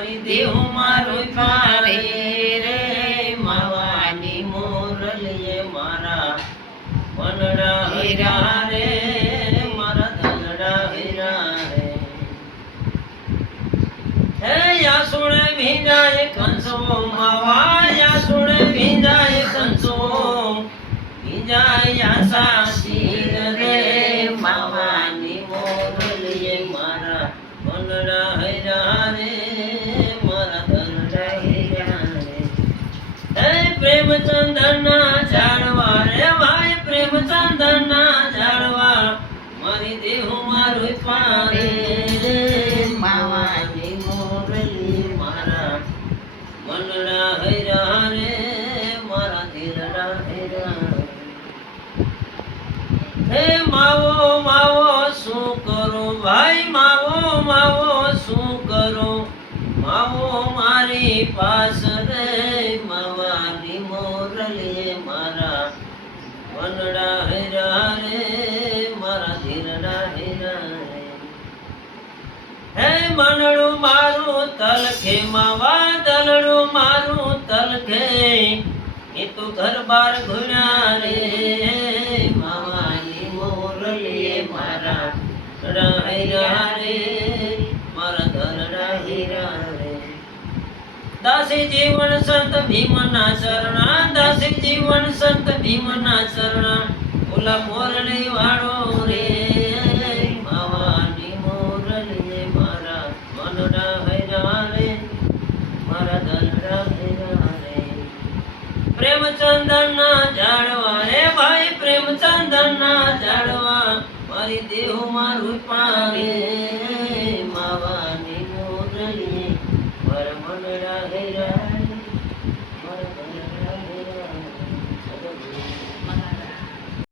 મારી દેહ મારું ફારે રે માવાની મોરલીએ મારા મનડા હીરા રે મારા ધનડા હીરા રે હે યા સુણે ભીંજાય કંસો માવા યા સુણે ભીંજાય કંસો ભીંજાય સાસી રે માવાની મોરલીએ મારા મનડા હીરા રે મારા ધનડા હીરા રે હે પ્રેમચંદના જાણવા રે ભાઈ પ્રેમચંદના જાણવા મારી દેહ મારું પારે રે માવાની મોરલી મારા મનડા હીરા રે મારા ધીરડા હીરા હે માવો માવો શું કરું ભાઈ માવો માવો શું કરું માવો મારી પાસ રે માવાની મોરલીએ મારા મનડા હીરા રે મારા ધીરડા હીરા રે હે મનડું મારું તલખે માવા દલડું મારું તલખે એ તો ઘર બાર ઘુણા રે માવાની મોરલીએ મારા હીરા રે મારા ધનડા હીરા રે દાસી જીવન સંત ભીમના શરણા દાસી જીવન સંત ભીમના શરણા ઓલા મોરલી વાળો રે માવાની મોરલીએ મારા મનડા હીરા રે મારા ધનડા હીરા રે પ્રેમચંદના જાડવા રે ભાઈ પ્રેમચંદના જાડવા મારી દેહ મારું પાવે માવાની મોરલીએ મારા મનડા હીરા